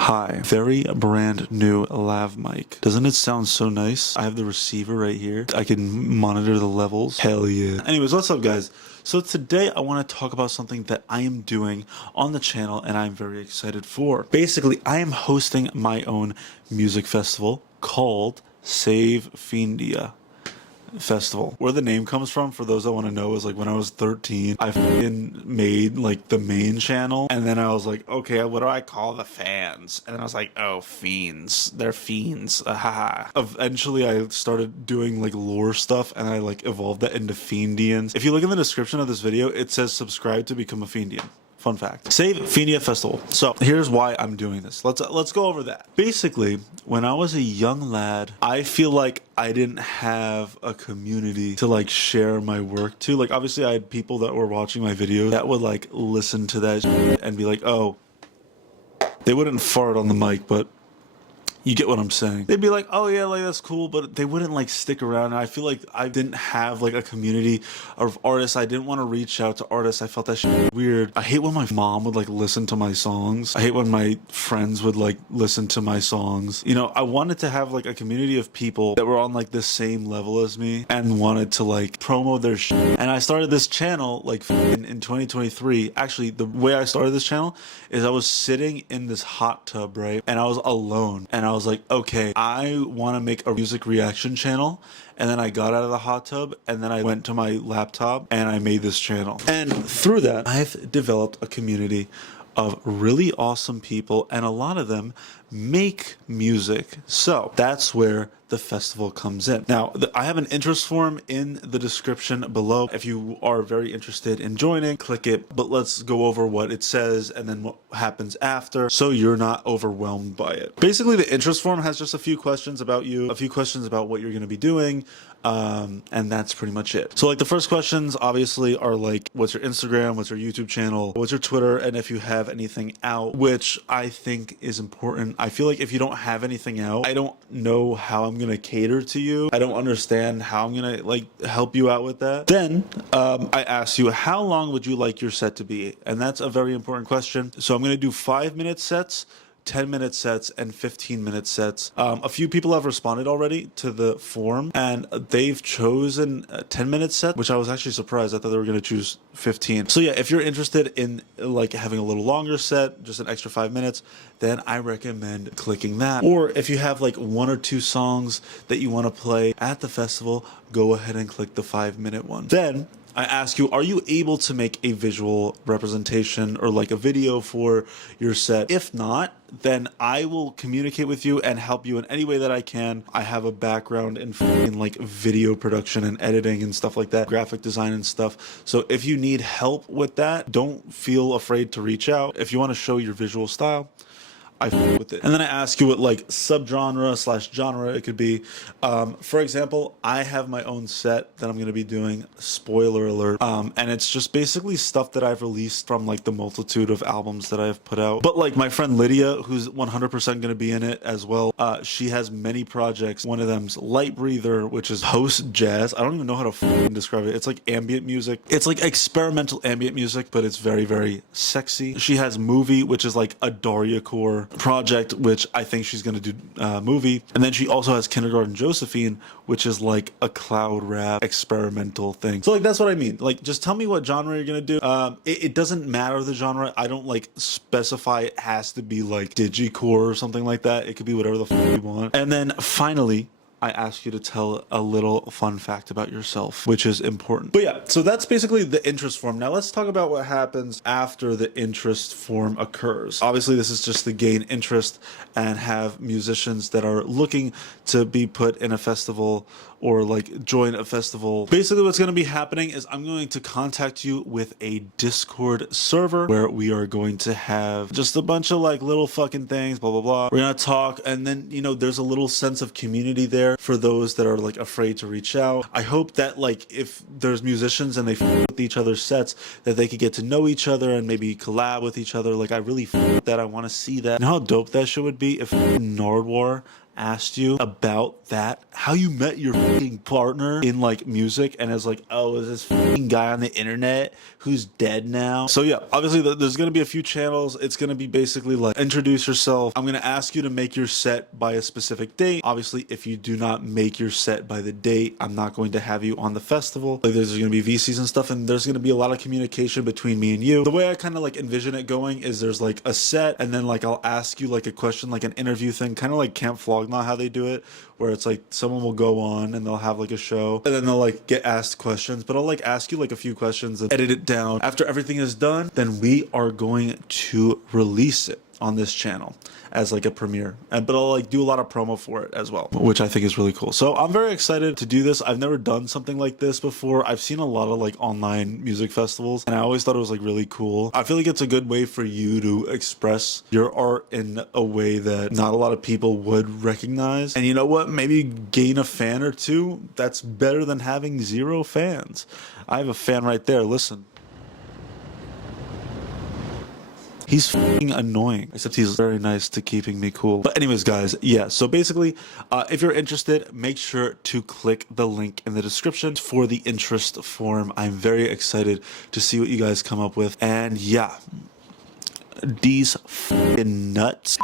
Hi, very brand new lav mic. Doesn't it sound so nice? I have the receiver right here. I can monitor the levels. Hell yeah. Anyways, what's up guys? So today I want to talk about something that I am doing on the channel and I'm very excited for. Basically, I am hosting my own music festival called Save Fiendia Festival. Where the name comes from, for those that want to know, is like when I was 13, I made like the main channel, and then I was like, okay, what do I call the fans? And then I was like, oh, fiends. They're fiends. Haha. Eventually, I started doing like lore stuff, and I like evolved that into Fiendians. If you look in the description of this video, it says subscribe to become a Fiendian. Fun fact. Save Fiendia Festival. So here's why I'm doing this. Let's go over that. Basically, when I was a young lad, I feel like I didn't have a community to like share my work to. Like obviously I had people that were watching my videos that would like listen to that and be like, oh, they wouldn't fart on the mic, but you get what I'm saying. They'd be like, oh yeah, like that's cool, but they wouldn't like stick around. And I feel like I didn't have like a community of artists. I didn't want to reach out to artists. I felt that shit was weird. I hate when my mom would like listen to my songs. I hate when my friends would like listen to my songs. You know, I wanted to have like a community of people that were on like the same level as me and wanted to like promo their shit. And I started this channel like in 2023. Actually, the way I started this channel is I was sitting in this hot tub, right? And I was alone. And I was like, okay, I want to make a music reaction channel. And then I got out of the hot tub and then I went to my laptop and I made this channel. And through that, I've developed a community of really awesome people, and a lot of them make music. So that's where the festival comes in. Now, I have an interest form in the description below. If you are very interested in joining, click it. But let's go over what it says and then what happens after, so you're not overwhelmed by it. Basically, the interest form has just a few questions about you, a few questions about what you're going to be doing, and that's pretty much it. So like the first questions obviously are like, what's your Instagram, what's your YouTube channel, what's your Twitter, and if you have anything out, which I think is important. I feel like if you don't have anything out, I don't know how I'm gonna cater to you. I don't understand how I'm gonna like help you out with that. Then I asked you, how long would you like your set to be? And that's a very important question. So I'm gonna do 5-minute sets, 10-minute sets, and 15-minute sets. A few people have responded already to the form and they've chosen a 10-minute set, which I was actually surprised. I thought they were going to choose 15. So yeah, if you're interested in like having a little longer set, just an extra 5 minutes, then I recommend clicking that. Or if you have like 1 or 2 songs that you want to play at the festival, go ahead and click the 5-minute one. Then I ask you, are you able to make a visual representation or like a video for your set? If not, then I will communicate with you and help you in any way that I can. I have a background in like video production and editing and stuff like that, graphic design and stuff. So if you need help with that, don't feel afraid to reach out. If you want to show your visual style, I f with it. And then I ask you what like subgenre / genre it could be. For example, I have my own set that I'm going to be doing, spoiler alert, and it's just basically stuff that I've released from like the multitude of albums that I've put out. But like my friend Lydia, who's 100% going to be in it as well, she has many projects. One of them's Light Breather, which is post jazz. I don't even know how to describe it. It's like ambient music. It's like experimental ambient music, but it's very, very sexy. She has Movie, which is like a Daria core project, which I think she's going to do movie. And then she also has Kindergarten Josephine, which is like a cloud rap experimental thing. So like that's what I mean. Like just tell me what genre you're going to do. It doesn't matter the genre. I don't like specify it has to be like digicore or something like that. It could be whatever the fuck you want. And then finally, I ask you to tell a little fun fact about yourself, which is important. But yeah, so that's basically the interest form. Now let's talk about what happens after the interest form occurs. Obviously, this is just to gain interest and have musicians that are looking to be put in a festival or like join a festival. Basically what's going to be happening is I'm going to contact you with a Discord server where we are going to have just a bunch of like little fucking things, blah, blah, blah. We're going to talk, and then, you know, there's a little sense of community there for those that are like afraid to reach out. I hope that like if there's musicians and they f with each other's sets, that they could get to know each other and maybe collab with each other. Like I really f with that. I want to see that. You know how dope that shit would be if Nardwar asked you about that, how you met your fucking partner in like music, and it's like, oh, is this fucking guy on the internet who's dead now? So yeah, obviously there's gonna be a few channels. It's gonna be basically like introduce yourself. I'm gonna ask you to make your set by a specific date. Obviously, if you do not make your set by the date, I'm not going to have you on the festival. Like there's gonna be VCs and stuff, and there's gonna be a lot of communication between me and you. The way I kind of like envision it going is there's like a set, and then like I'll ask you like a question, like an interview thing, kind of like Camp Flogna, how they do it, where it's like someone will go on and they'll have like a show, and then they'll like get asked questions, but I'll like ask you like a few questions and edit it down. After everything is done, then we are going to release it on this channel as like a premiere, but I'll like do a lot of promo for it as well, which I think is really cool. So I'm very excited to do this. I've never done something like this before. I've seen a lot of like online music festivals, and I always thought it was like really cool. I feel like it's a good way for you to express your art in a way that not a lot of people would recognize. And you know what? Maybe gain a fan or two. That's better than having 0 fans. I have a fan right there. Listen. He's f***ing annoying, except he's very nice to keeping me cool. But anyways, guys, yeah, so basically, if you're interested, make sure to click the link in the description for the interest form. I'm very excited to see what you guys come up with. And yeah, these f***ing nuts.